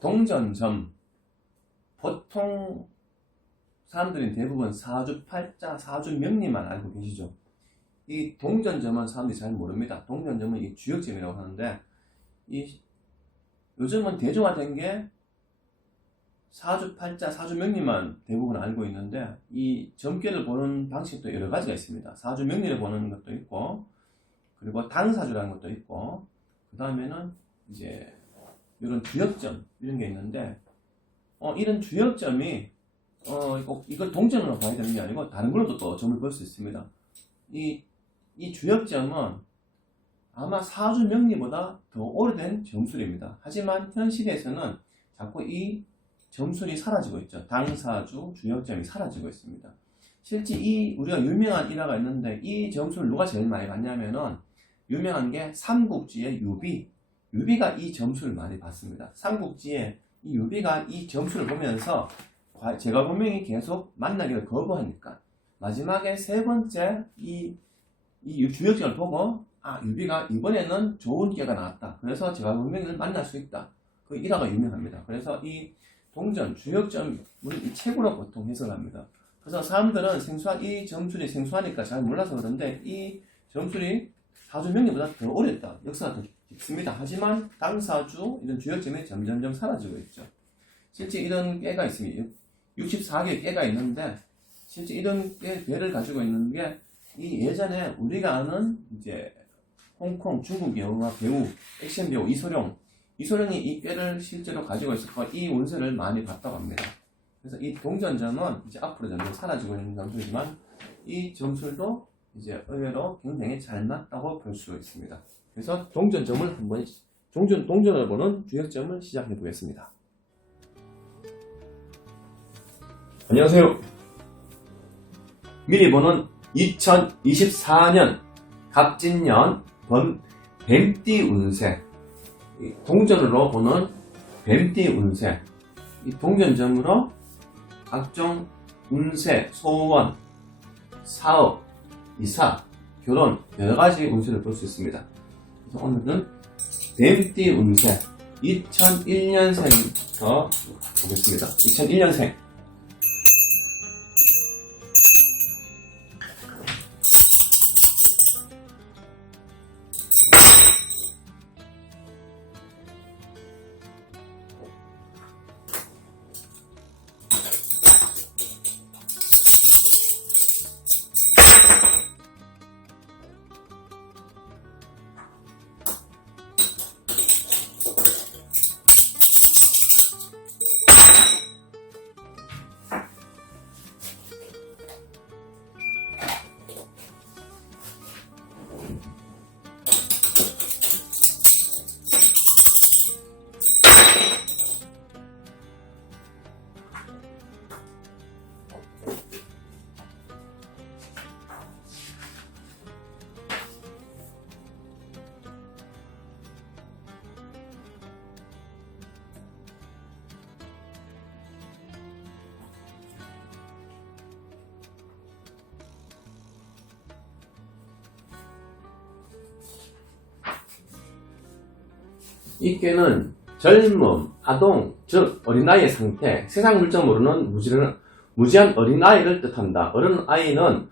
동전점, 보통 사람들이 대부분 사주팔자, 사주명리만 알고 계시죠. 이 동전점은 사람들이 잘 모릅니다. 동전점은 이 주역점이라고 하는데, 요즘은 대중화된 게 사주팔자, 사주명리만 대부분 알고 있는데, 이 점괘를 보는 방식도 여러 가지가 있습니다. 사주명리를 보는 것도 있고, 그리고 당사주라는 것도 있고, 그 다음에는 이제 이런 주역점 이런 게 있는데, 이런 주역점이 꼭 이걸 동전으로 봐야 되는 게 아니고 다른 걸로도 또 점을 볼 수 있습니다. 이 주역점은 아마 사주명리보다 더 오래된 점술입니다. 하지만 현실에서는 자꾸 이 점술이 사라지고 있죠. 당사주, 주역점이 사라지고 있습니다. 실제 우리가 유명한 일화가 있는데, 이 점술을 누가 제일 많이 봤냐면은 유명한 게 삼국지의 유비가 이 점술을 많이 봤습니다. 삼국지의 이 유비가 이 점술을 보면서 제갈공명이 계속 만나기를 거부하니까 마지막에 세 번째 이 주역점을 보고, 유비가 이번에는 좋은 기회가 나왔다. 그래서 제갈공명을 만날 수 있다. 그 일화가 유명합니다. 그래서 이 동전, 주역점을 이 책으로 보통 해석합니다. 그래서 사람들은 이 점술이 생소하니까 잘 몰라서 그런데, 이 점술이 사주명리보다 더 오래됐다. 역사가 더 깊습니다. 하지만 당사주, 이런 주역점이 점점점 사라지고 있죠. 실제 이런 깨가 있습니다. 64개의 깨가 있는데, 실제 이런 깨를 가지고 있는 게, 예전에 우리가 아는 이제 홍콩, 중국 영화 배우, 액션 배우 이소룡이 이 깨를 실제로 가지고 있었고, 이 운세를 많이 봤다고 합니다. 그래서 이 동전점은 이제 앞으로 점점 사라지고 있는 점술이지만, 이 점술도 이제 의외로 굉장히 잘 맞다고 볼 수 있습니다. 그래서 동전점을 한번, 동전을 보는 주역점을 시작해 보겠습니다. 안녕하세요. 미리 보는 2024년 갑진년 뱀띠 운세, 동전으로 보는 뱀띠 운세, 이 동전점으로 각종 운세, 소원, 사업, 이사, 결혼, 여러가지 운세를 볼 수 있습니다. 그래서 오늘은 뱀띠 운세 2001년생부터 보겠습니다. 2001년생 이 깨는 젊음, 아동, 즉 어린아이의 상태, 세상 물정 모르는 무지한 어린아이를 뜻한다. 어린아이는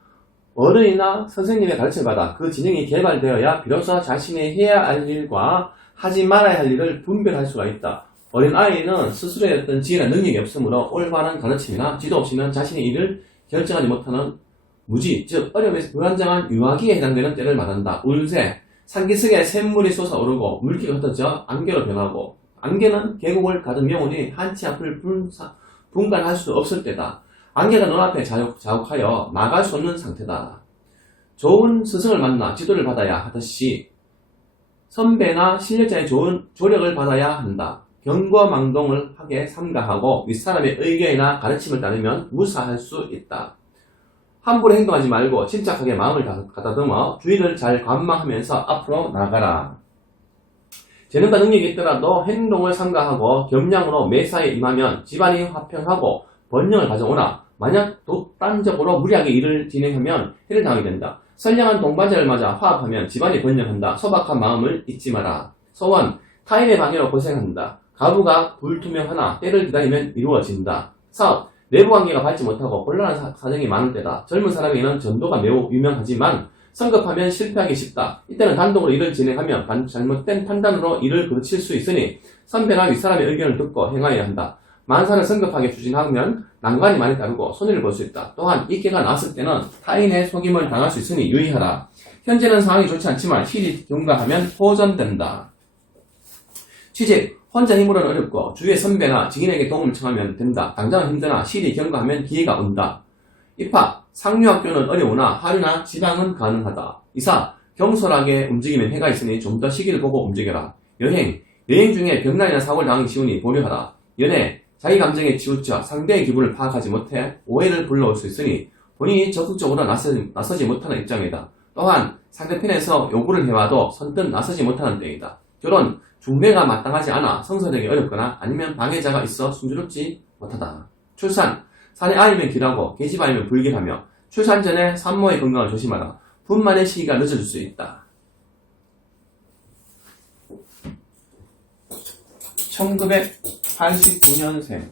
어른이나 선생님의 가르침을 받아 그 지능이 개발되어야 비로소 자신이 해야 할 일과 하지 말아야 할 일을 분별할 수가 있다. 어린아이는 스스로의 어떤 지혜나 능력이 없으므로 올바른 가르침이나 지도 없이는 자신의 일을 결정하지 못하는 무지, 즉 어려움에서 불안정한 유아기에 해당되는 때를 말한다. 운세, 산기슭에 샘물이 솟아오르고 물기가 흩어져 안개로 변하고, 안개는 계곡을 가둔 영혼이 한치 앞을 분간할 수 없을 때다. 안개가 눈앞에 자욱하여 나갈 수 없는 상태다. 좋은 스승을 만나 지도를 받아야 하듯이 선배나 실력자의 좋은 조력을 받아야 한다. 경거망동을 하게 삼가하고 윗사람의 의견이나 가르침을 따르면 무사할 수 있다. 함부로 행동하지 말고 침착하게 마음을 가다듬어 주의를 잘 관망하면서 앞으로 나가라. 재능과 능력이 있더라도 행동을 삼가하고 겸양으로 매사에 임하면 집안이 화평하고 번영을 가져오나, 만약 독단적으로 무리하게 일을 진행하면 해를 당하게 된다. 선량한 동반자를 맞아 화합하면 집안이 번영한다. 소박한 마음을 잊지 마라. 소원, 타인의 방해로 고생한다. 가부가 불투명하나 때를 기다리면 이루어진다. 사업, 내부 관계가 밝지 못하고 곤란한 사정이 많을 때다. 젊은 사람에게는 전도가 매우 유명하지만 성급하면 실패하기 쉽다. 이때는 단독으로 일을 진행하면 잘못된 판단으로 일을 그르칠 수 있으니 선배나 윗사람의 의견을 듣고 행하여야 한다. 만사를 성급하게 추진하면 난관이 많이 따르고 손해를 볼 수 있다. 또한 이끼가 났을 때는 타인의 속임을 당할 수 있으니 유의하라. 현재는 상황이 좋지 않지만 시일이 경과하면 호전된다. 취직, 혼자 힘으로는 어렵고 주위의 선배나 지인에게 도움을 청하면 된다. 당장은 힘드나 시일이 경과하면 기회가 온다. 입학, 상류학교는 어려우나 하류나 지방은 가능하다. 이사, 경솔하게 움직이면 해가 있으니 좀 더 시기를 보고 움직여라. 여행 중에 병난이나 사고를 당하기 쉬우니 보류하라. 연애, 자기 감정에 치우쳐 상대의 기분을 파악하지 못해 오해를 불러올 수 있으니 본인이 적극적으로 나서지 못하는 입장이다. 또한 상대편에서 요구를 해와도 선뜻 나서지 못하는 때이다. 결혼, 중매가 마땅하지 않아 성사되기 어렵거나 아니면 방해자가 있어 순조롭지 못하다. 출산, 산에 아이면 길하고 계집 아이면 불길하며 출산 전에 산모의 건강을 조심하라. 분만의 시기가 늦어질 수 있다. 1989년생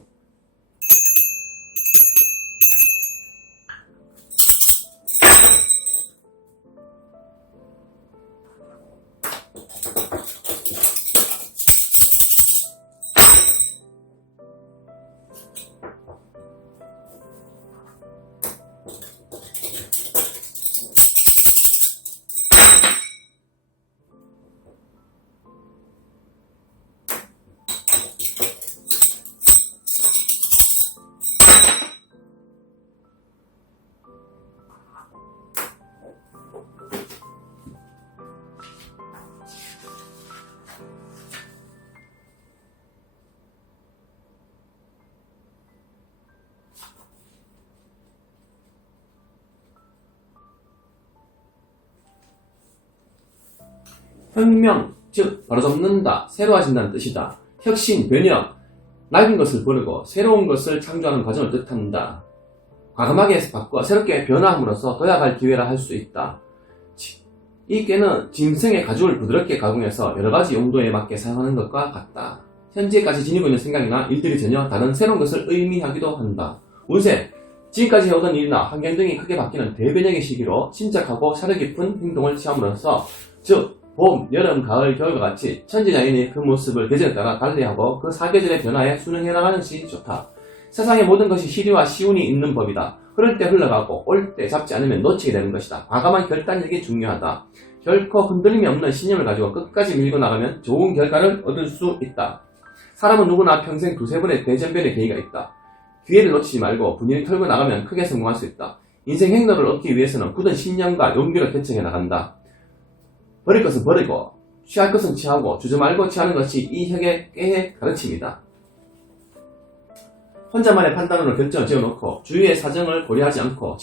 혁명, 즉 바로잡는다, 새로워진다는 뜻이다. 혁신, 변혁, 낡은 것을 버리고 새로운 것을 창조하는 과정을 뜻한다. 과감하게 바꿔 새롭게 변화함으로써 도약할 기회라 할 수 있다. 이 꾀는 짐승의 가죽을 부드럽게 가공해서 여러가지 용도에 맞게 사용하는 것과 같다. 현재까지 지니고 있는 생각이나 일들이 전혀 다른 새로운 것을 의미하기도 한다. 운세, 지금까지 해오던 일이나 환경 등이 크게 바뀌는 대변혁의 시기로 침착하고 사려 깊은 행동을 취함으로써 즉 봄, 여름, 가을, 겨울과 같이 천지자연이 그 모습을 계절에 따라 달리하고 그 사계절의 변화에 순응해 나가는 것이 좋다. 세상의 모든 것이 희리와 시운이 있는 법이다. 흐를 때 흘러가고 올 때 잡지 않으면 놓치게 되는 것이다. 과감한 결단력이 중요하다. 결코 흔들림이 없는 신념을 가지고 끝까지 밀고 나가면 좋은 결과를 얻을 수 있다. 사람은 누구나 평생 두세 번의 대전변의 계기가 있다. 기회를 놓치지 말고 분연히 털고 나가면 크게 성공할 수 있다. 인생 행로를 얻기 위해서는 굳은 신념과 용기를 개척해 나간다. 버릴 것은 버리고 취할 것은 취하고 주저 말고 취하는 것이 이 혁의 가르침이다. 혼자만의 판단으로 결정을 지어놓고 주위의 사정을 고려하지 않고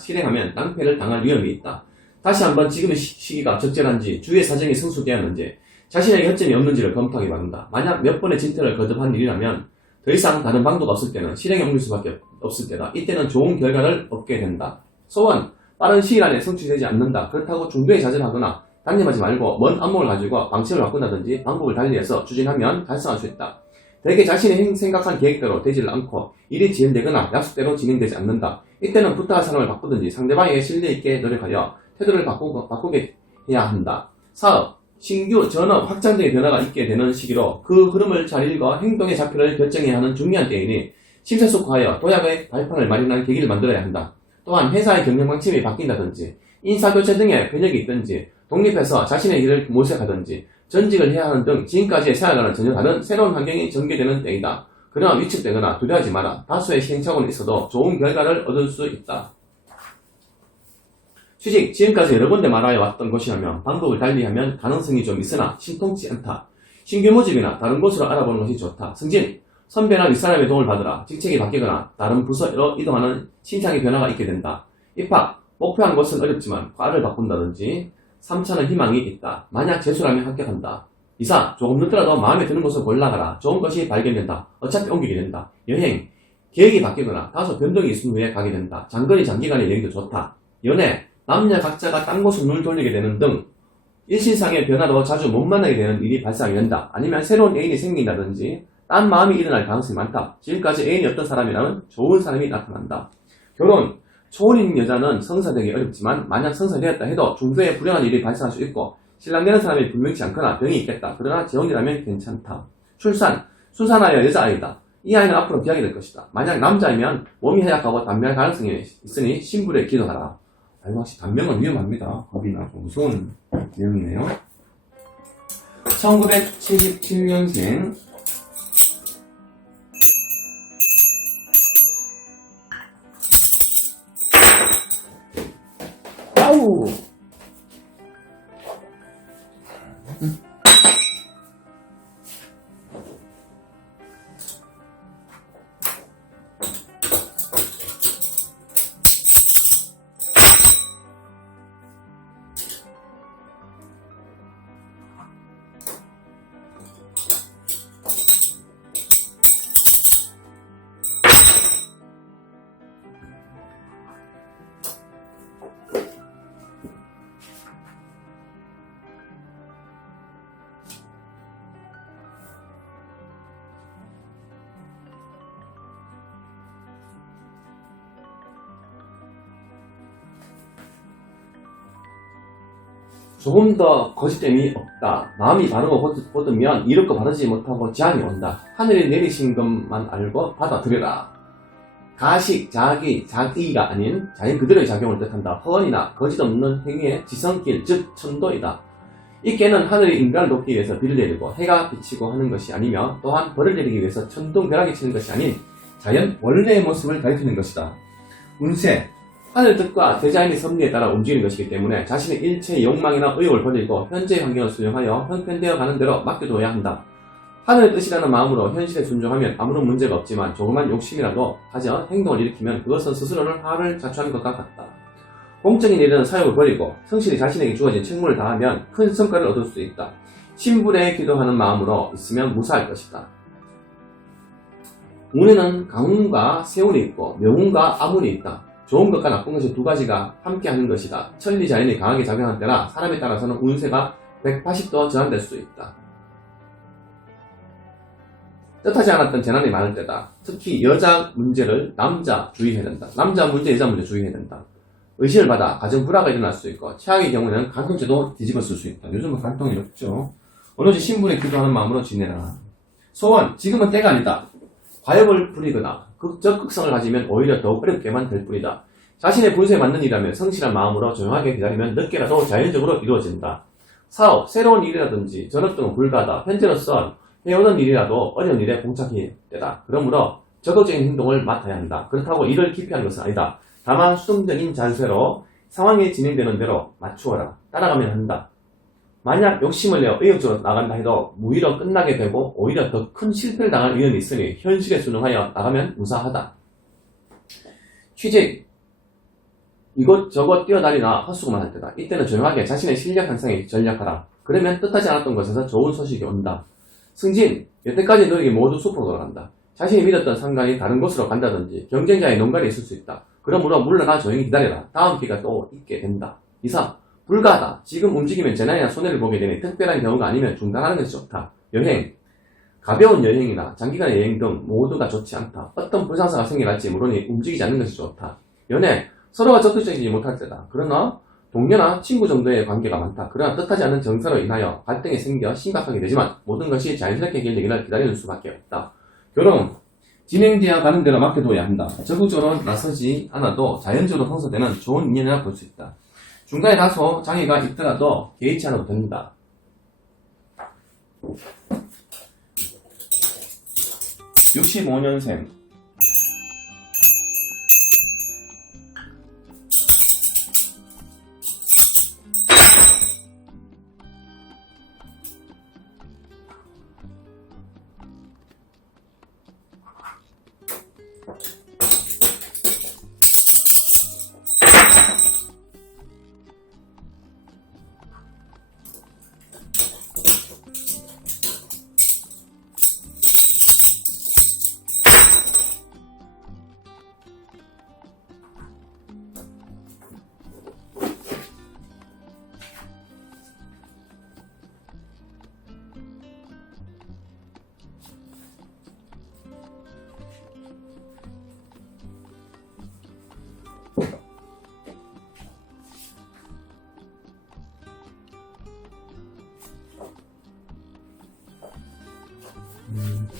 실행하면 낭패를 당할 위험이 있다. 다시 한번 지금의 시기가 적절한지 주위의 사정이 성숙되었는지 자신에게 허점이 없는지를 검토하기 바란다. 만약 몇 번의 진퇴를 거듭한 일이라면 더 이상 다른 방도가 없을 때는 실행에 옮길 수밖에 없을 때다. 이때는 좋은 결과를 얻게 된다. 소원, 빠른 시일 안에 성취되지 않는다. 그렇다고 중도에 좌절하거나 단념하지 말고 먼 안목을 가지고 방침을 바꾼다든지 방법을 달리해서 추진하면 달성할 수 있다. 대개 자신이 생각한 계획대로 되질 않고 일이 지연되거나 약속대로 진행되지 않는다. 이때는 부탁할 사람을 바꾸든지 상대방에게 신뢰있게 노력하여 태도를 바꾸게 해야 한다. 사업, 신규, 전업, 확장 등의 변화가 있게 되는 시기로 그 흐름을 잘 읽어 행동의 좌표를 결정해야 하는 중요한 때이니 심사숙고하여 도약의 발판을 마련한 계기를 만들어야 한다. 또한 회사의 경영 방침이 바뀐다든지 인사교체 등의 변혁이 있든지 독립해서 자신의 길을 모색하든지 전직을 해야 하는 등 지금까지의 생활과는 전혀 다른 새로운 환경이 전개되는 때이다. 그러나 위축되거나 두려워하지 마라. 다수의 시행착오는 있어도 좋은 결과를 얻을 수 있다. 취직, 지금까지 여러 군데 말하여 왔던 곳이라면 방법을 달리하면 가능성이 좀 있으나 신통치 않다. 신규 모집이나 다른 곳으로 알아보는 것이 좋다. 승진, 선배나 윗사람의 도움을 받으라. 직책이 바뀌거나 다른 부서로 이동하는 신상의 변화가 있게 된다. 입학, 목표한 곳은 어렵지만 과를 바꾼다든지 3차는 희망이 있다. 만약 재수라면 합격한다. 이사, 조금 늦더라도 마음에 드는 곳을 골라가라. 좋은 것이 발견된다. 어차피 옮기게 된다. 여행, 계획이 바뀌거나 다소 변동이 있은 후에 가게 된다. 장거리의 여행도 좋다. 연애, 남녀 각자가 딴 곳으로 눈을 돌리게 되는 등 일신상의 변화로 자주 못 만나게 되는 일이 발생하게 된다. 아니면 새로운 애인이 생긴다든지 딴 마음이 일어날 가능성이 많다. 지금까지 애인이었던 사람이라면 좋은 사람이 나타난다. 결혼, 초혼인 여자는 성사되기 어렵지만 만약 성사되었다 해도 중도에 불행한 일이 발생할 수 있고 신랑되는 사람이 분명치 않거나 병이 있겠다. 그러나 재혼이라면 괜찮다. 출산, 순산하여 여자아이다. 이 아이는 앞으로 귀하게 될 것이다. 만약 남자이면 몸이 해약하고 단명할 가능성이 있으니 신불에 기도하라. 아이고, 확실히 단명은 위험합니다. 겁이 나고 무서운 내용이네요. 1977년생 아우 조금 더 거짓됨이 없다. 마음이 바르고 뻗으면 이렇고 바르지 못하고 재앙이 온다. 하늘이 내리신 것만 알고 받아들여라. 가식, 자기가 아닌 자연 그대로의 작용을 뜻한다. 허언이나 거짓 없는 행위의 지성길, 즉 천도이다. 이 깨는 하늘이 인간을 돕기 위해서 비를 내리고 해가 비치고 하는 것이 아니며 또한 벌을 내리기 위해서 천둥벼락이 치는 것이 아닌 자연 원래의 모습을 가리키는 것이다. 운세, 하늘 뜻과 대자연의 섭리에 따라 움직이는 것이기 때문에 자신의 일체의 욕망이나 의욕을 버리고 현재의 환경을 수용하여 형편되어 가는 대로 맡겨둬야 한다. 하늘의 뜻이라는 마음으로 현실에 순종하면 아무런 문제가 없지만 조그만 욕심이라도 가져 행동을 일으키면 그것은 스스로를 화를 자초하는 것과 같다. 공적인 일은 사욕을 버리고 성실히 자신에게 주어진 책무를 다하면 큰 성과를 얻을 수 있다. 신불에 기도하는 마음으로 있으면 무사할 것이다. 운에는 강운과 세운이 있고 명운과 아문이 있다. 좋은 것과 나쁜 것이 두 가지가 함께하는 것이다. 천리자연이 강하게 작용한 때라 사람에 따라서는 운세가 180도 전환될 수 있다. 뜻하지 않았던 재난이 많을 때다. 특히 여자 문제를 남자 주의해야 된다. 남자 문제, 여자 문제 주의해야 된다. 의심을 받아 가정 불화가 일어날 수 있고 최악의 경우는 간통죄도 뒤집어쓸 수 있다. 요즘은 간통이 없죠. 오로지 신분에 기도하는 마음으로 지내라. 소원, 지금은 때가 아니다. 과욕을 부리거나 적극성을 가지면 오히려 더욱 어렵게만 될 뿐이다. 자신의 분수에 맞는 일이라면 성실한 마음으로 조용하게 기다리면 늦게라도 자연적으로 이루어진다. 사업, 새로운 일이라든지 전업 등은 불가하다. 현재로선 해오던 일이라도 어려운 일에 봉착해야 되다. 그러므로 적극적인 행동을 맡아야 한다. 그렇다고 일을 기피하는 것은 아니다. 다만 수동적인 자세로 상황이 진행되는 대로 맞추어라. 따라가면 한다. 만약 욕심을 내어 의욕적으로 나간다 해도 무의로 끝나게 되고 오히려 더 큰 실패를 당할 위험이 있으니 현실에 순응하여 나가면 무사하다. 취직, 이것저것 뛰어다니나 헛수고만 할 때다. 이때는 조용하게 자신의 실력 향상에 전략하라. 그러면 뜻하지 않았던 곳에서 좋은 소식이 온다. 승진, 여태까지 노력이 모두 숲으로 돌아간다. 자신이 믿었던 상관이 다른 곳으로 간다든지 경쟁자의 농간이 있을 수 있다. 그러므로 물러나 조용히 기다려라. 다음 기회가 또 있게 된다. 이상, 불가하다. 지금 움직이면 재난이나 손해를 보게 되니 특별한 경우가 아니면 중단하는 것이 좋다. 여행, 가벼운 여행이나 장기간의 여행 등 모두가 좋지 않다. 어떤 불상사가 생겨날지 모르니 움직이지 않는 것이 좋다. 연애, 서로가 적극적이지 못할 때다. 그러나 동료나 친구 정도의 관계가 많다. 그러나 뜻하지 않은 정서로 인하여 갈등이 생겨 심각하게 되지만 모든 것이 자연스럽게 해결되기를 기다리는 수밖에 없다. 결혼, 진행되어 가는 대로 맡겨둬야 한다. 적극적으로 나서지 않아도 자연적으로 성사되는 좋은 인연이라 볼 수 있다. 중간에 다소 장애가 있더라도 개의치 않아도 된다. 65년생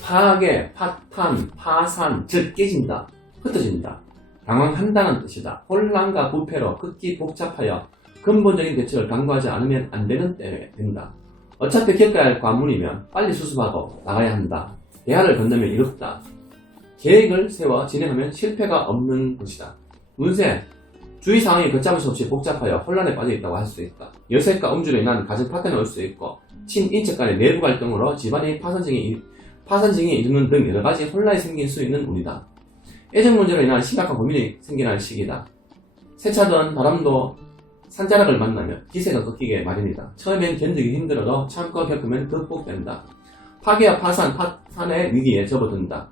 파괴, 파탄, 파산, 즉 깨진다, 흩어진다, 당황한다는 뜻이다. 혼란과 부패로 극히 복잡하여 근본적인 대책을 강구하지 않으면 안 되는 때에 된다. 어차피 겪어야 할 관문이면 빨리 수습하고 나가야 한다. 대화를 건너면 이롭다. 계획을 세워 진행하면 실패가 없는 것이다. 운세, 주위 상황이 걷잡을 수 없이 복잡하여 혼란에 빠져 있다고 할 수 있다. 여색과 음주로 인한 가정 파탄이 올 수 있고 친인척 간의 내부 갈등으로 집안의 파산증이 이르는 등 여러가지 혼란이 생길 수 있는 운이다. 애정 문제로 인한 심각한 고민이 생기는 시기다. 세차든 바람도 산자락을 만나면 기세가 꺾이게 마련이다. 처음엔 견디기 힘들어도 참고 겪으면 극복된다. 파괴와 파산의 위기에 접어든다.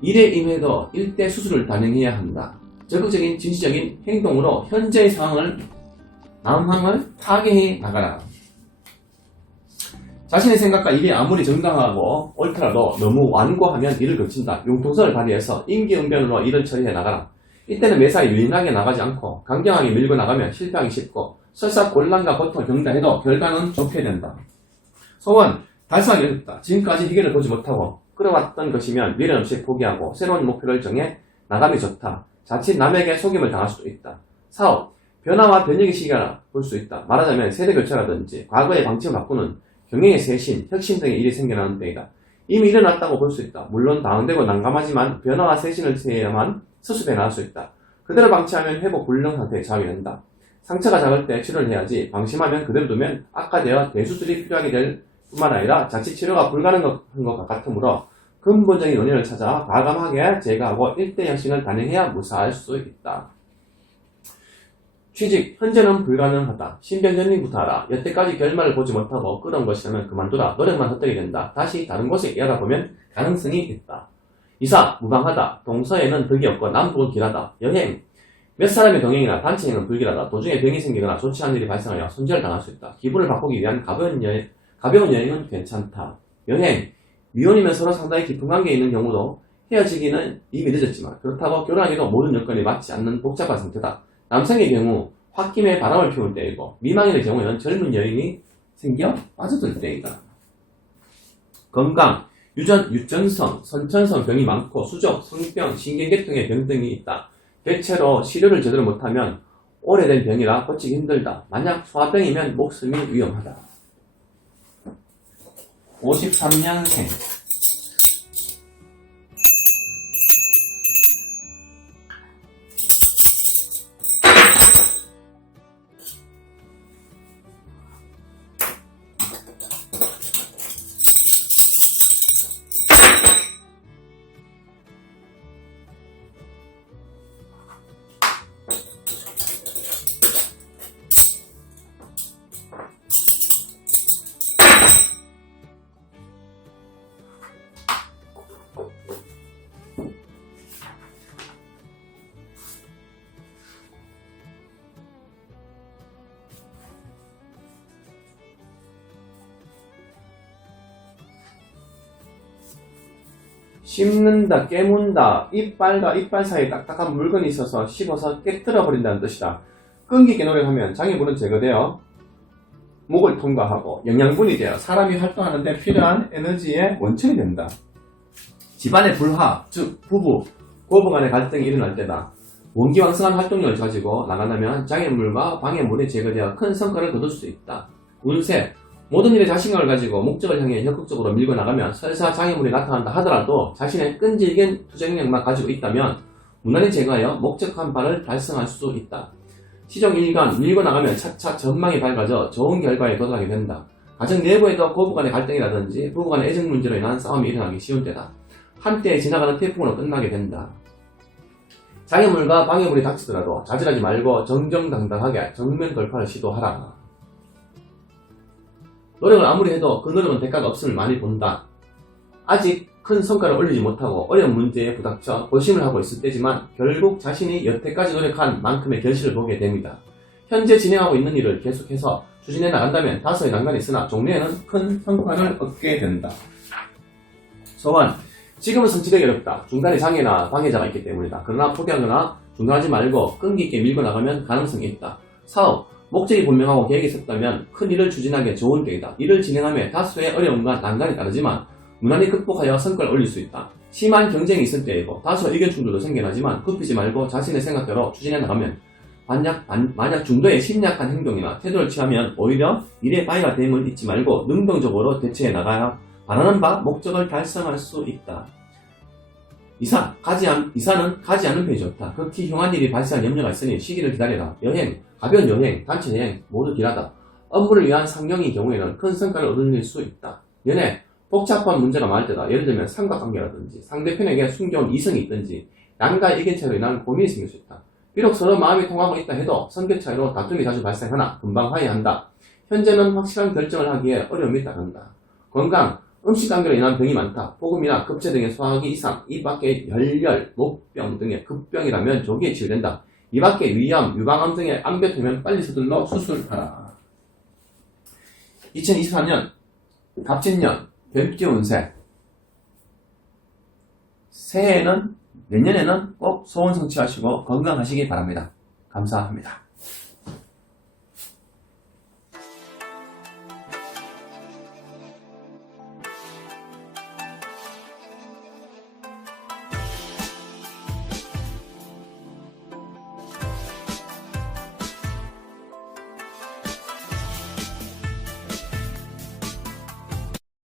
일에 임해도 일대 수술을 단행해야 한다. 적극적인 진취적인 행동으로 현재의 상황을 파괴해 나가라. 자신의 생각과 일이 아무리 정당하고 옳더라도 너무 완고하면 일을 거친다. 융통성을 발휘해서 임기응변으로 일을 처리해 나가라. 이때는 매사에 유인하게 나가지 않고 강경하게 밀고 나가면 실패하기 쉽고 설사 곤란과 고통을 겪는다 해도 결과는 좋게 된다. 소원, 달성하기 어렵다. 지금까지 해결을 보지 못하고 끌어왔던 것이면 미련 없이 포기하고 새로운 목표를 정해 나감이 좋다. 자칫 남에게 속임을 당할 수도 있다. 사업, 변화와 변혁의 시기라 볼 수 있다. 말하자면 세대교체라든지 과거의 방침을 바꾸는 경영의 쇄신, 혁신 등의 일이 생겨나는 때이다. 이미 일어났다고 볼 수 있다. 물론 다운되고 난감하지만 변화와 쇄신을 해야만 수습해 나갈 수 있다. 그대로 방치하면 회복 불능 상태에 처하게 된다. 상처가 작을 때 치료를 해야지 방심하면 그대로 두면 악화되어 대수술이 필요하게 될 뿐만 아니라 자칫 치료가 불가능한 것 같으므로 근본적인 원인을 찾아 과감하게 제거하고 일대 혁신을 단행해야 무사할 수 있다. 취직, 현재는 불가능하다. 신변전링부터 하라. 여태까지 결말을 보지 못하고 끌어온 것이라면 그만두라. 노력만 헛되게 된다. 다시 다른 곳에 일하다 보면 가능성이 있다. 이사, 무방하다. 동서에는 덕이 없고 남북은 길하다. 여행, 몇 사람의 동행이나 단체행은 불길하다. 도중에 병이 생기거나 좋지 않은 일이 발생하여 손재를 당할 수 있다. 기분을 바꾸기 위한 가벼운 여행은 괜찮다. 여행, 미혼이면 서로 상당히 깊은 관계에 있는 경우도 헤어지기는 이미 늦었지만 그렇다고 결혼하기도 모든 여건이 맞지 않는 복잡한 상태다. 남성의 경우 홧김에 바람을 피울 때이고 미망인의 경우에는 젊은 여인이 생겨 빠져들 때이다. 건강, 유전성, 선천성 병이 많고 수족, 성병, 신경계통의 병 등이 있다. 대체로 치료를 제대로 못하면 오래된 병이라 고치기 힘들다. 만약 소화병이면 목숨이 위험하다. 53년생 씹는다, 깨문다, 이빨과 이빨 사이에 딱딱한 물건이 있어서 씹어서 깨뜨려 버린다는 뜻이다. 끈기 있게 노력하면 장애물은 제거되어 목을 통과하고 영양분이 되어 사람이 활동하는데 필요한 에너지의 원천이 된다. 집안의 불화, 즉 부부, 고부 간의 갈등이 일어날 때다. 원기왕성한 활동력을 가지고 나간다면 장애물과 방해물이 제거되어 큰 성과를 거둘 수 있다. 운세, 모든 일에 자신감을 가지고 목적을 향해 적극적으로 밀고 나가면 설사 장애물이 나타난다 하더라도 자신의 끈질긴 투쟁력만 가지고 있다면 무난히 제거하여 목적한 바를 달성할 수 있다. 시종일관 밀고 나가면 차차 전망이 밝아져 좋은 결과에 도달하게 된다. 가정 내부에도 고부 간의 갈등이라든지 부부 간의 애정 문제로 인한 싸움이 일어나기 쉬운 때다. 한때 지나가는 태풍으로 끝나게 된다. 장애물과 방해물이 닥치더라도 자질하지 말고 정정당당하게 정면 돌파를 시도하라. 노력을 아무리 해도 그 노력은 대가가 없음을 많이 본다. 아직 큰 성과를 올리지 못하고 어려운 문제에 부닥쳐 고심을 하고 있을 때지만 결국 자신이 여태까지 노력한 만큼의 결실을 보게 됩니다. 현재 진행하고 있는 일을 계속해서 추진해 나간다면 다소의 난관이 있으나 종래에는 큰 성과를 얻게 된다. 소원, 지금은 성취되기 어렵다. 중간에 장애나 방해자가 있기 때문이다. 그러나 포기하거나 중단하지 말고 끈기 있게 밀고 나가면 가능성이 있다. 사업, 목적이 분명하고 계획이 섰다면 큰 일을 추진하기에 좋은 때이다. 일을 진행하며 다수의 어려움과 난관이 따르지만 무난히 극복하여 성과를 올릴 수 있다. 심한 경쟁이 있을 때이고 다소 의견 충돌도 생겨나지만 굽히지 말고 자신의 생각대로 추진해 나가면 만약 중도의 심약한 행동이나 태도를 취하면 오히려 일의 바위가 됨을 잊지 말고 능동적으로 대처해 나가야 바라는 바 목적을 달성할 수 있다. 이사는 가지 않는 편이 좋다. 극히 흉한 일이 발생할 염려가 있으니 시기를 기다려라. 여행, 가벼운 여행, 단체 여행 모두 길하다. 업무를 위한 상경의 경우에는 큰 성과를 얻을 수 있다. 연애, 복잡한 문제가 많을 때다. 예를 들면 삼각관계라든지 상대편에게 숨겨온 이성이 있든지 양가의 의견 차이로 인한 고민이 생길 수 있다. 비록 서로 마음이 통하고 있다 해도 성격 차이로 다툼이 자주 발생하나 금방 화해한다. 현재는 확실한 결정을 하기에 어려움이 따른다. 건강, 음식 관계로 인한 병이 많다. 폭음이나 급체 등의 소화기 이상, 이 밖에 열혈, 목병 등의 급병이라면 조기에 치유된다. 이 밖에 위암, 유방암 등의 암벽이면 빨리 서둘러 수술하라. 2023년 갑진년 별기 운세. 새해에는 내년에는 꼭 소원 성취하시고 건강하시기 바랍니다. 감사합니다.